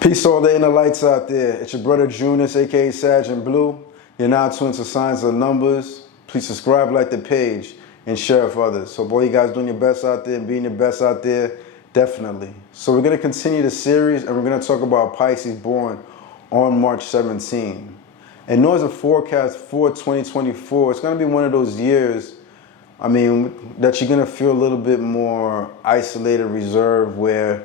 Peace to all the inner lights out there. It's your brother Junius, aka Sag Blue. You're now tuned to Signs of Numbers. Please subscribe, like the page, and share with others. So, boy, you guys doing your best out there and being your best out there, definitely. So, we're gonna continue the series, and we're gonna talk about Pisces born on March 17. And noise a forecast for 2024. It's gonna be one of those years, that you're gonna feel a little bit more isolated, reserved, where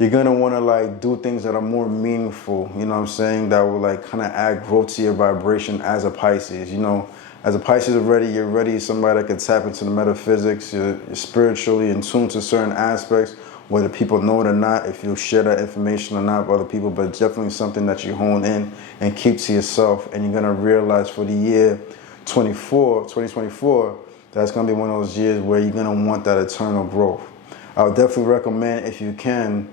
you're gonna wanna like do things that are more meaningful, you know what I'm saying? That will like kind of add growth to your vibration as a Pisces. You know, as a Pisces already, you're already somebody that can tap into the metaphysics. You're spiritually in tune to certain aspects, whether people know it or not, if you share that information or not with other people, but it's definitely something that you hone in and keep to yourself. And you're gonna realize for the year 2024, that's gonna be one of those years where you're gonna want that eternal growth. I would definitely recommend, if you can,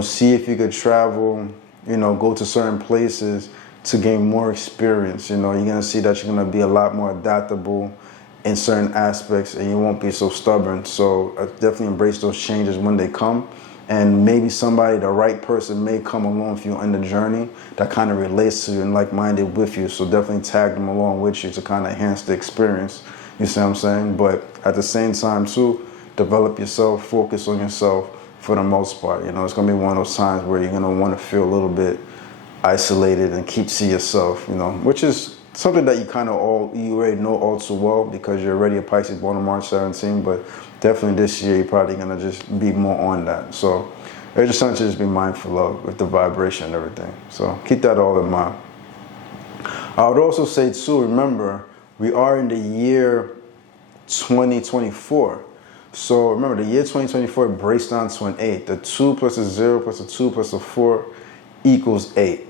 see if you could travel, go to certain places to gain more experience. You're going to see that you're going to be a lot more adaptable in certain aspects and you won't be so stubborn. So definitely embrace those changes when they come. And maybe somebody, the right person, may come along with you on the journey that kind of relates to you and like-minded with you. So definitely tag them along with you to kind of enhance the experience. You see what I'm saying? But at the same time, too, develop yourself, focus on yourself for the most part. It's going to be one of those times where you're going to want to feel a little bit isolated and keep to yourself, which is something that you already know all too well because you're already a Pisces born on March 17, but definitely this year you're probably going to just be more on that. So it's just something to just be mindful of with the vibration and everything. So keep that all in mind. I would also say too, remember, we are in the year 2024. So remember, the year 2024 breaks down to an 8. The 2 plus a 0 plus a 2 plus a 4 equals 8.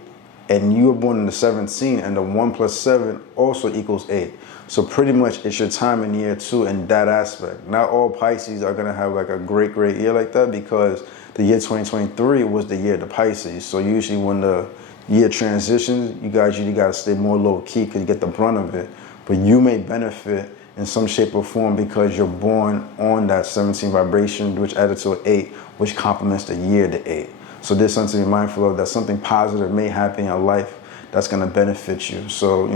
And you were born in the 17, and the 1 plus 7 also equals 8. So pretty much it's your time in year 2 in that aspect. Not all Pisces are going to have like a great year like that because the year 2023 was the year of the Pisces. So usually when the year transitions, you guys usually got to stay more low key because you get the brunt of it. But you may benefit in some shape or form because you're born on that 17 vibration, which added to an 8, which complements the year to 8. So there's something to be mindful of, that something positive may happen in your life that's going to benefit you. So,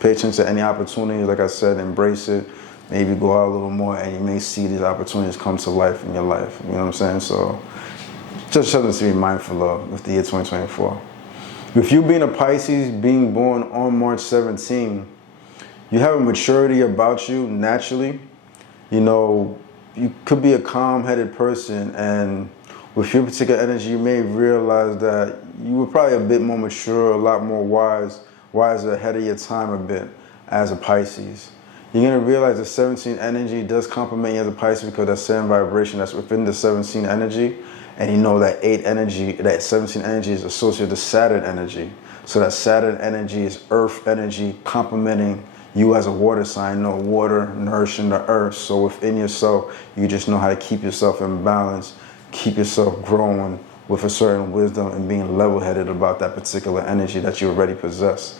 pay attention to any opportunities. Like I said, embrace it. Maybe go out a little more and you may see these opportunities come to life in your life. You know what I'm saying? So just something to be mindful of with the year 2024. With you being a Pisces, being born on March 17, you have a maturity about you naturally. You could be a calm-headed person, and with your particular energy, you may realize that you were probably a bit more mature, a lot more wiser ahead of your time a bit as a Pisces. You're going to realize the 17 energy does complement you as a Pisces because that same vibration that's within the 17 energy, and that 8 energy, that 17 energy is associated with Saturn energy. So that Saturn energy is Earth energy complementing you as a water sign, water nourishing the earth. So within yourself, you just know how to keep yourself in balance, keep yourself growing with a certain wisdom and being level-headed about that particular energy that you already possess.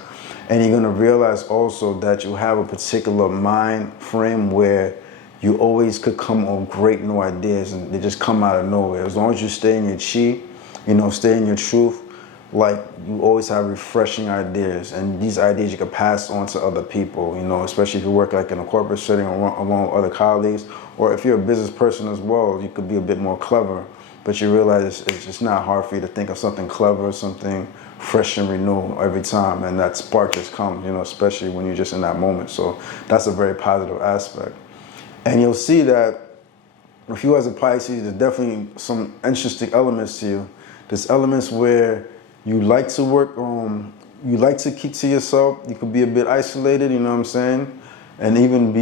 And you're going to realize also that you have a particular mind frame where you always could come on great new ideas and they just come out of nowhere. As long as you stay in your chi, stay in your truth, like you always have refreshing ideas, and these ideas you can pass on to other people, especially if you work like in a corporate setting or along with other colleagues, or if you're a business person as well, you could be a bit more clever, but you realize it's just not hard for you to think of something clever, something fresh and renewed every time, and that spark just comes, especially when you're just in that moment. So that's a very positive aspect. And you'll see that if you as a Pisces, there's definitely some interesting elements to you. There's elements where you like to work you like to keep to yourself. You could be a bit isolated, you know what I'm saying? And even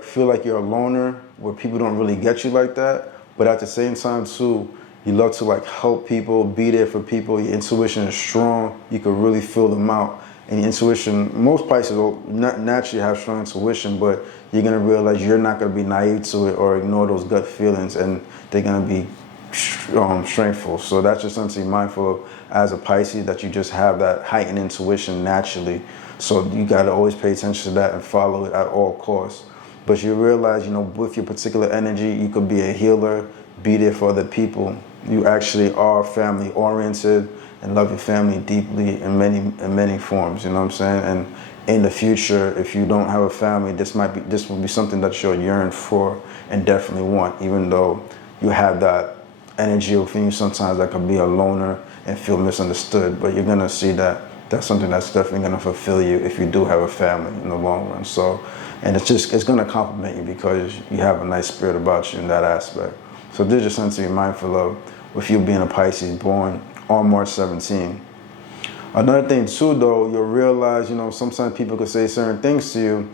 feel like you're a loner where people don't really get you like that. But at the same time too, you love to help people, be there for people. Your intuition is strong. You can really feel them out. And your intuition, most Pisces will not naturally have strong intuition, but you're gonna realize you're not gonna be naive to it or ignore those gut feelings, and they're gonna be strengthful. So that's just something to be mindful of as a Pisces, that you just have that heightened intuition naturally. So you got to always pay attention to that and follow it at all costs. But you realize, with your particular energy, you could be a healer, be there for other people. You actually are family oriented, and love your family deeply in many forms, you know what I'm saying? And in the future, if you don't have a family, this will be something that you'll yearn for and definitely want, even though you have that energy within you sometimes that can be a loner and feel misunderstood, but you're gonna see that that's something that's definitely gonna fulfill you if you do have a family in the long run. So, and it's gonna compliment you because you have a nice spirit about you in that aspect. So this is just something to be mindful of with you being a Pisces born on March 17. Another thing too, though, you'll realize, sometimes people could say certain things to you,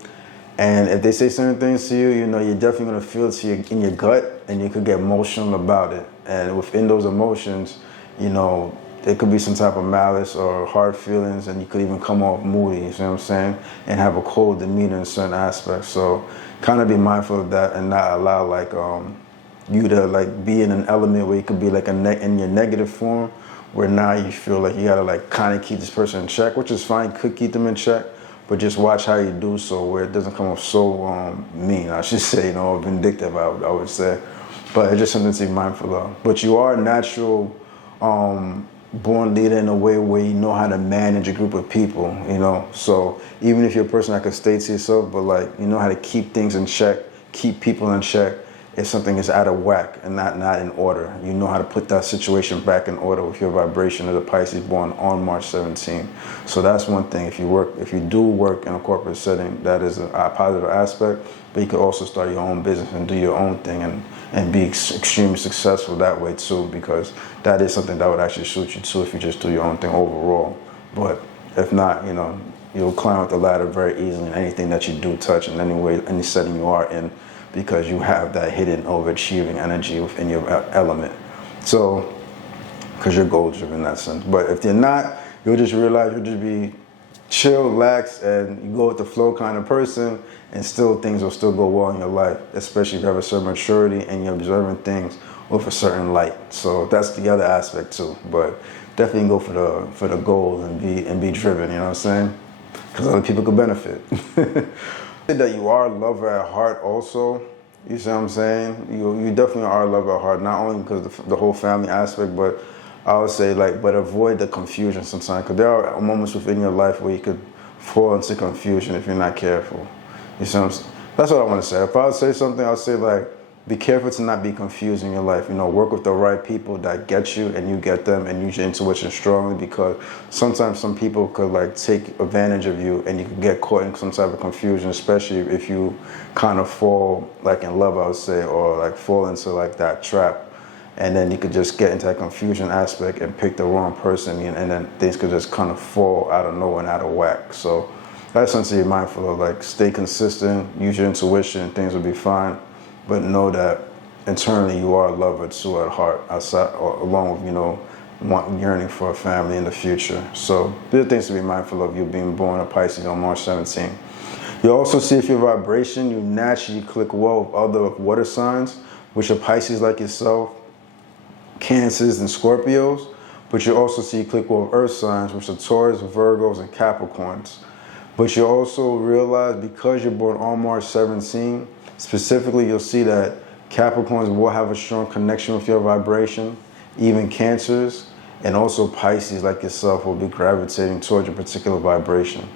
and if they say certain things to you, you're definitely gonna feel it in your gut, and you could get emotional about it. And within those emotions, there could be some type of malice or hard feelings, and you could even come off moody, you know what I'm saying, and have a cold demeanor in certain aspects. So kind of be mindful of that and not allow you to be in an element where you could be in your negative form, where now you feel like you gotta kind of keep this person in check, which is fine, could keep them in check, but just watch how you do so where it doesn't come off so mean, I should say, vindictive, I would say. But it's just something to be mindful of. But you are a natural born leader in a way where you know how to manage a group of people, So even if you're a person that could stay to yourself, but you know how to keep things in check, keep people in check, if something is out of whack and not in order. You know how to put that situation back in order with your vibration as a Pisces born on March 17. So that's one thing. If you do work in a corporate setting, that is a positive aspect, but you could also start your own business and do your own thing and be extremely successful that way too, because that is something that would actually suit you too if you just do your own thing overall. But if not, you'll climb up the ladder very easily in anything that you do touch in any way, any setting you are in, because you have that hidden overachieving energy within your element. So, because you're goal driven in that sense. But if you're not, you'll just realize you'll just be chill, relax, and you go with the flow kind of person, and still things will still go well in your life, especially if you have a certain maturity and you're observing things with a certain light. So that's the other aspect too. But definitely go for the goals and be driven, you know what I'm saying? Because other people could benefit. That you are a lover at heart also, you see what I'm saying? You definitely are a lover at heart, not only because of the whole family aspect, but I would say but avoid the confusion sometimes, because there are moments within your life where you could fall into confusion if you're not careful. You see what I'm saying? That's what I want to say. If I would say something, I'd say be careful to not be confused in your life. Work with the right people that get you and you get them, and use your intuition strongly, because sometimes some people could take advantage of you and you could get caught in some type of confusion, especially if you kind of fall in love, I would say, or fall into that trap. And then you could just get into that confusion aspect and pick the wrong person, and then things could just kind of fall out of nowhere and out of whack. So that's something to be mindful of. Stay consistent, use your intuition, and things will be fine. But know that internally you are a lover too at heart, outside, or along with yearning for a family in the future. So there are things to be mindful of, you being born a Pisces on March 17. You also see if your vibration, you naturally click well with other water signs, which are Pisces like yourself, Cancers and Scorpios. But you also see you click well with earth signs, which are Taurus, Virgos, and Capricorns. But you also realize, because you're born on March 17, specifically, you'll see that Capricorns will have a strong connection with your vibration, even Cancers, and also Pisces like yourself will be gravitating towards your particular vibration.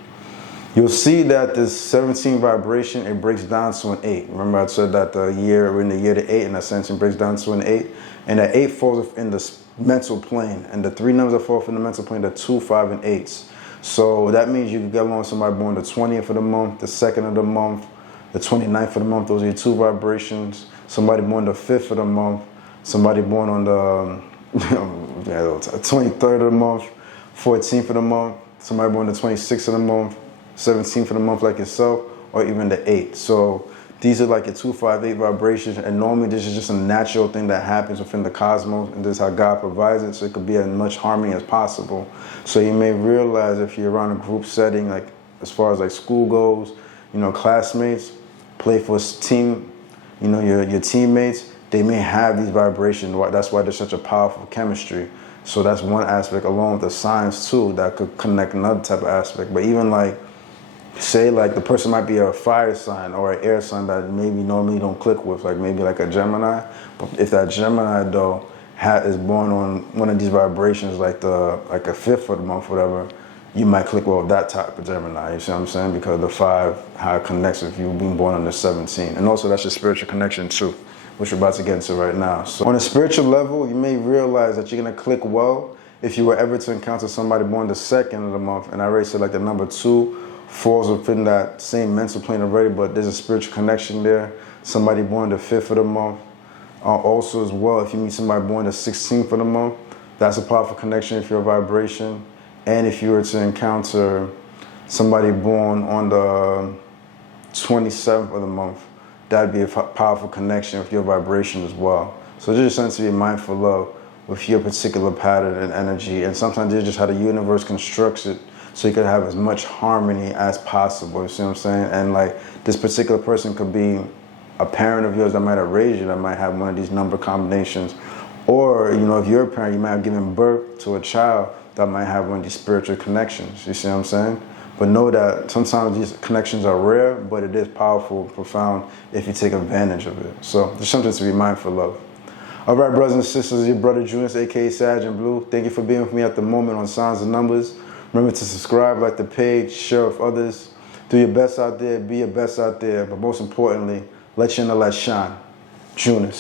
You'll see that this 17 vibration, it breaks down to an 8. Remember I said that we're in the year to 8, and that 17 breaks down to an 8. And that 8 falls in the mental plane, and the 3 numbers that fall in the mental plane are 2, 5, and 8s. So that means you can get along with somebody born the 20th of the month, the 2nd of the month, the 29th of the month. Those are your 2 vibrations. Somebody born the 5th of the month, somebody born on the 23rd of the month, 14th of the month, somebody born the 26th of the month, 17th of the month like yourself, or even the 8th. So these are your 2, 5, 8 vibrations, and normally this is just a natural thing that happens within the cosmos, and this is how God provides it, so it could be as much harmony as possible. So you may realize if you're around a group setting, as far as school goes, classmates, play for a team, your teammates, they may have these vibrations. That's why there's such a powerful chemistry. So that's one aspect, along with the signs too, that could connect another type of aspect. But even say the person might be a fire sign or an air sign that maybe normally don't click with, maybe a Gemini. But if that Gemini though is born on one of these vibrations, like a fifth of the month, whatever, you might click well with that type of Gemini. You see what I'm saying? Because the 5, how it connects with you being born on the 17. And also that's your spiritual connection too, which we're about to get into right now. So on a spiritual level, you may realize that you're gonna click well if you were ever to encounter somebody born the 2nd of the month. And I already said like the number 2 falls within that same mental plane already, but there's a spiritual connection there. Somebody born the 5th of the month. Also as well, if you meet somebody born the 16th of the month, that's a powerful connection if you're a vibration. And if you were to encounter somebody born on the 27th of the month, that'd be a powerful connection with your vibration as well. So there's just something to be mindful of with your particular pattern and energy. And sometimes it's just how the universe constructs it so you can have as much harmony as possible. You see what I'm saying? And like this particular person could be a parent of yours that might have raised you, that might have one of these number combinations. Or, you know, if you're a parent, you might have given birth to a child that might have one of these spiritual connections. You see what I'm saying? But know that sometimes these connections are rare, but it is powerful, profound if you take advantage of it. So there's something to be mindful of. All right, brothers and sisters, your brother Junius, aka Sag and Blue. Thank you for being with me at the moment on Signs and Numbers. Remember to subscribe, like the page, share with others. Do your best out there, be your best out there, but most importantly, let your inner light shine. Junius.